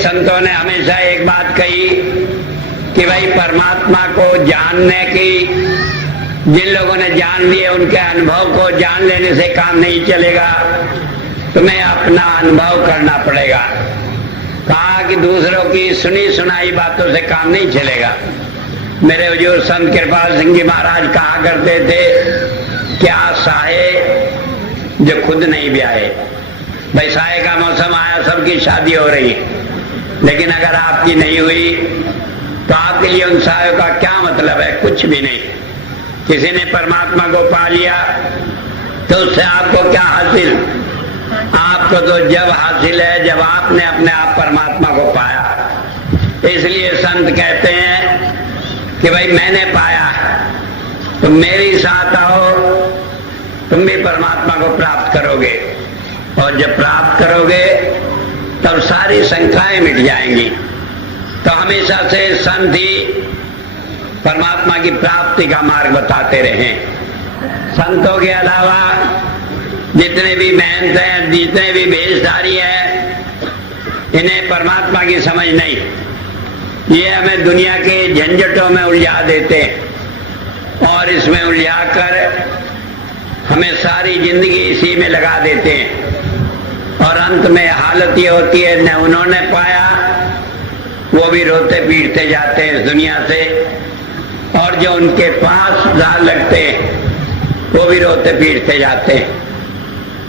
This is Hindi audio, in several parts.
संतों ने हमेशा एक बात कही कि भाई परमात्मा को जानने की, जिन लोगों ने जान लिए उनके अनुभव को जान लेने से काम नहीं चलेगा, तुम्हें अपना अनुभव करना पड़ेगा। कहा कि दूसरों की सुनी सुनाई बातों से काम नहीं चलेगा। मेरे हुजूर संत कृपाल सिंह जी महाराज कहा करते थे, क्या साहे जो खुद नहीं ब्याहे। भाई साहे का मौसम आया, सबकी शादी हो रही है, लेकिन अगर आपकी नहीं हुई तो आपके लिए उन सायों का क्या मतलब है? कुछ भी नहीं। किसी ने परमात्मा को पा लिया तो उससे आपको क्या हासिल? आपको तो जब हासिल है जब आपने अपने आप परमात्मा को पाया। इसलिए संत कहते हैं कि भाई मैंने पाया, तुम मेरे साथ आओ, तुम भी परमात्मा को प्राप्त करोगे। और जब प्राप्त करोगे तब सारी शंकाएं मिट जाएंगी। तो हमेशा से संत ही परमात्मा की प्राप्ति का मार्ग बताते रहे। संतों के अलावा जितने भी महंत हैं, जितने भी भेषधारी हैं, इन्हें परमात्मा की समझ नहीं। ये हमें दुनिया के झंझटों में उलझा देते हैं और इसमें उलझा कर हमें सारी जिंदगी इसी में लगा देते हैं। और अंत में हालत ये होती है, न उन्होंने पाया, वो भी रोते पीटते जाते हैं इस दुनिया से, और जो उनके पास जाल लगते हैं वो भी रोते पीटते जाते हैं।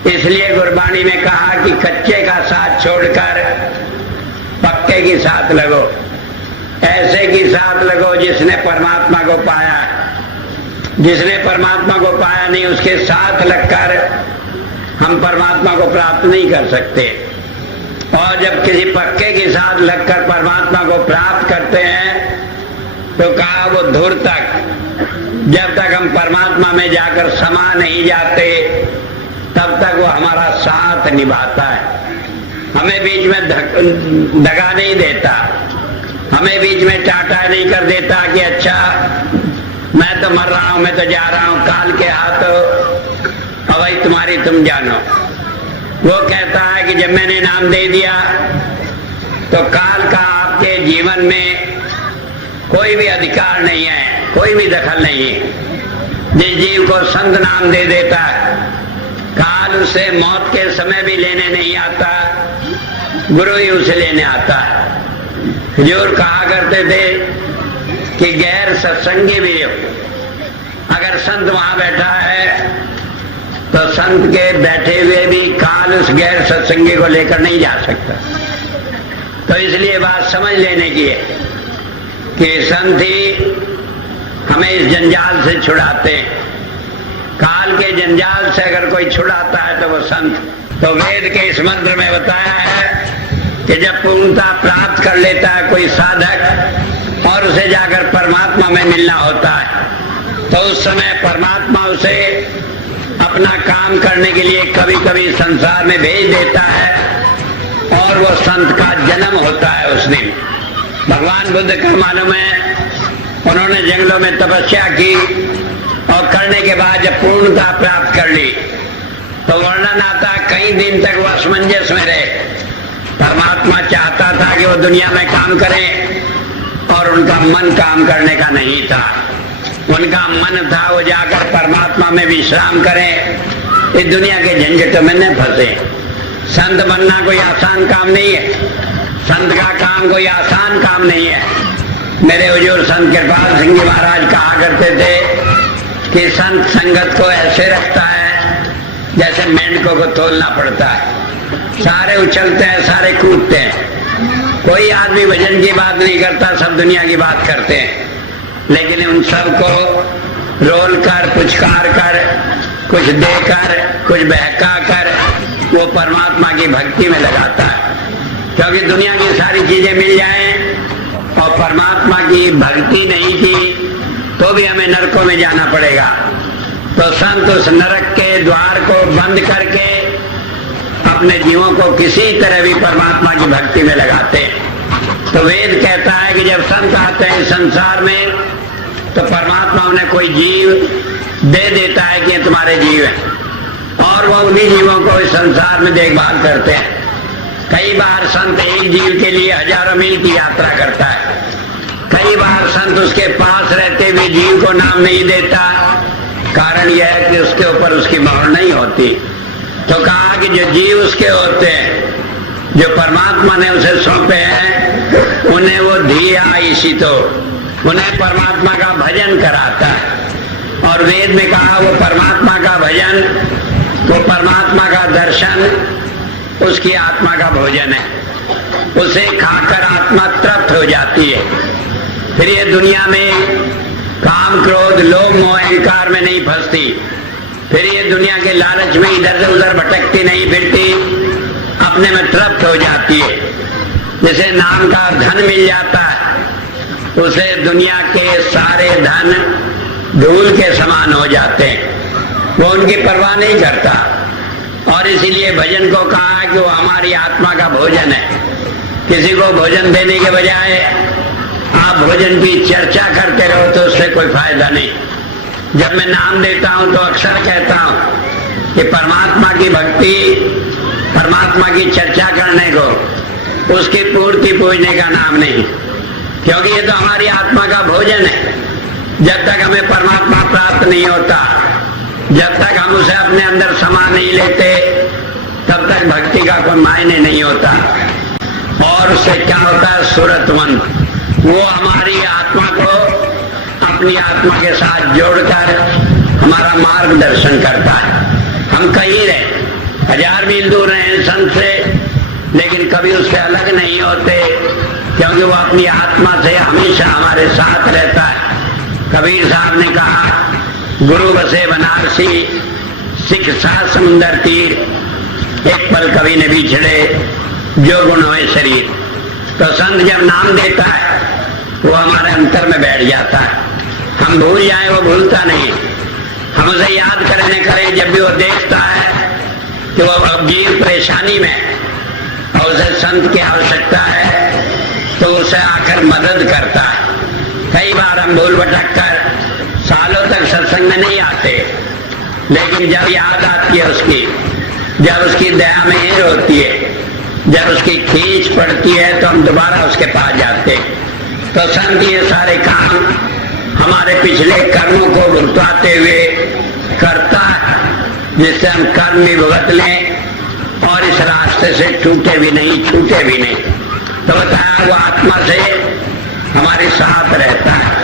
इसलिए गुरबाणी में कहा कि कच्चे का साथ छोड़कर पक्के की साथ लगो, ऐसे की साथ लगो जिसने परमात्मा को पाया। जिसने परमात्मा को पाया नहीं, उसके साथ लगकर हम परमात्मा को प्राप्त नहीं कर सकते। और जब किसी पक्के के साथ लगकर परमात्मा को प्राप्त करते हैं तो कहा वो धुर तक, जब तक हम परमात्मा में जाकर समा नहीं जाते तब तक वो हमारा साथ निभाता है। हमें बीच में दगा नहीं देता, हमें बीच में टाटा नहीं कर देता कि अच्छा मैं तो मर रहा हूं, मैं तो जा रहा हूं, काल के हाथ भाई तुम्हारी तुम जानो। वो कहता है कि जब मैंने नाम दे दिया तो काल का आपके जीवन में कोई भी अधिकार नहीं है, कोई भी दखल नहीं है। जिस जीव को संत नाम दे देता है, काल उसे मौत के समय भी लेने नहीं आता, गुरु ही उसे लेने आता है। हुजूर कहा करते थे कि गैर सत्संगी भी, अगर संत वहां बैठा है तो संत के बैठे हुए भी काल उस गैर सत्संगी को लेकर नहीं जा सकता। तो इसलिए बात समझ लेने की है कि संत ही हमें इस जंजाल से छुड़ाते हैं। काल के जंजाल से अगर कोई छुड़ाता है तो वो संत। तो वेद के इस मंत्र में बताया है कि जब पूर्णता प्राप्त कर लेता है कोई साधक और उसे जाकर परमात्मा में मिलना होता है, तो उस समय परमात्मा उसे अपना काम करने के लिए कभी कभी संसार में भेज देता है और वो संत का जन्म होता है उस दिन। भगवान बुद्ध का मालूम है, उन्होंने जंगलों में तपस्या की और करने के बाद जब पूर्णता प्राप्त कर ली तो वर्णन आता कई दिन तक वो असमंजस में रहे। परमात्मा चाहता था कि वो दुनिया में काम करें और उनका मन काम करने का नहीं था। उनका मन था वो जाकर परमात्मा में विश्राम करें, इस दुनिया के झंझटों में न फंसे। संत बनना कोई आसान काम नहीं है, संत का काम कोई आसान काम नहीं है। मेरे हुजूर संत कृपाल सिंह जी महाराज कहा करते थे कि संत संगत को ऐसे रखता है जैसे मेंढकों को तोलना पड़ता है। सारे उछलते हैं, सारे कूदते हैं, कोई आदमी वजन की बात नहीं करता, सब दुनिया की बात करते हैं। लेकिन उन सबको रोल कर, पुचकार कर, कुछ देकर, कुछ बहका कर वो परमात्मा की भक्ति में लगाता है। क्योंकि दुनिया की सारी चीजें मिल जाएं और परमात्मा की भक्ति नहीं की तो भी हमें नरकों में जाना पड़ेगा। तो संत उस नरक के द्वार को बंद करके अपने जीवों को किसी तरह भी परमात्मा की भक्ति में लगाते हैं। तो वेद कहता है कि जब संत आते हैं संसार में तो परमात्मा उन्हें कोई जीव दे देता है कि तुम्हारे जीव हैं, और वो उन्हीं जीवों को इस संसार में देखभाल करते हैं। कई बार संत एक जीव के लिए हजारों मील की यात्रा करता है। कई बार संत उसके पास रहते हुए जीव को नाम नहीं देता, कारण यह है कि उसके ऊपर उसकी मोहर नहीं होती। तो कहा कि जो जीव उसके होते हैं, जो परमात्मा ने उसे सौंपे हैं, उन्हें वो धिया इसी तो उन्हें परमात्मा का भजन कराता है। और वेद में कहा वो परमात्मा का भजन, वो परमात्मा का दर्शन उसकी आत्मा का भोजन है। उसे खाकर आत्मा तृप्त हो जाती है। फिर ये दुनिया में काम क्रोध लोभ मोह अहंकार में नहीं फंसती। फिर ये दुनिया के लालच में इधर से उधर भटकती नहीं फिरती, अपने में तृप्त हो जाती है। जिसे नाम का धन मिल जाता है, उसे दुनिया के सारे धन धूल के समान हो जाते हैं, वो उनकी परवाह नहीं करता। और इसीलिए भजन को कहा है कि वो हमारी आत्मा का भोजन है। किसी को भोजन देने के बजाय आप भोजन की चर्चा करते रहो तो उससे कोई फायदा नहीं। जब मैं नाम देता हूं तो अक्सर कहता हूं कि परमात्मा की भक्ति, परमात्मा की चर्चा करने को उसकी पूर्ति पूजने का नाम नहीं, क्योंकि ये तो हमारी आत्मा का भोजन है। जब तक हमें परमात्मा प्राप्त नहीं होता, जब तक हम उसे अपने अंदर समा नहीं लेते, तब तक भक्ति का कोई मायने नहीं होता। और उससे क्या होता है, सुरतवंत, वो हमारी आत्मा को अपनी आत्मा के साथ जोड़कर हमारा मार्गदर्शन करता है। हम कहीं रहे, 1000 मील दूर रहे संत से, लेकिन कभी उससे अलग नहीं होते, क्योंकि वो अपनी आत्मा से हमेशा हमारे साथ रहता है। कबीर साहब ने कहा, गुरु बसे बनारसी, सिख साथ समुंदर तीर, एक पल कभी न बिछड़े, जो गुण होए शरीर। तो संत जब नाम देता है वो हमारे अंतर में बैठ जाता है। हम भूल जाए वो भूलता नहीं। हम उसे याद करने करें जब भी वो देखता है कि वो अब जीव परेशानी में और उसे संत की आवश्यकता है, तो उसे आकर मदद करता है। कई बार हम भूल भटक कर सालों तक सत्संग में नहीं आते, लेकिन जब याद आती है उसकी, जब उसकी दया मेहर होती है, जब उसकी खींच पड़ती है, तो हम दोबारा उसके पास जाते। तो संत ये सारे काम हमारे पिछले कर्मों को भुगताते हुए करता है, जिससे हम कर्म भी भुगत लें और इस रास्ते से छूटे भी नहीं। तो बताया वो आत्मा से हमारे साथ रहता है।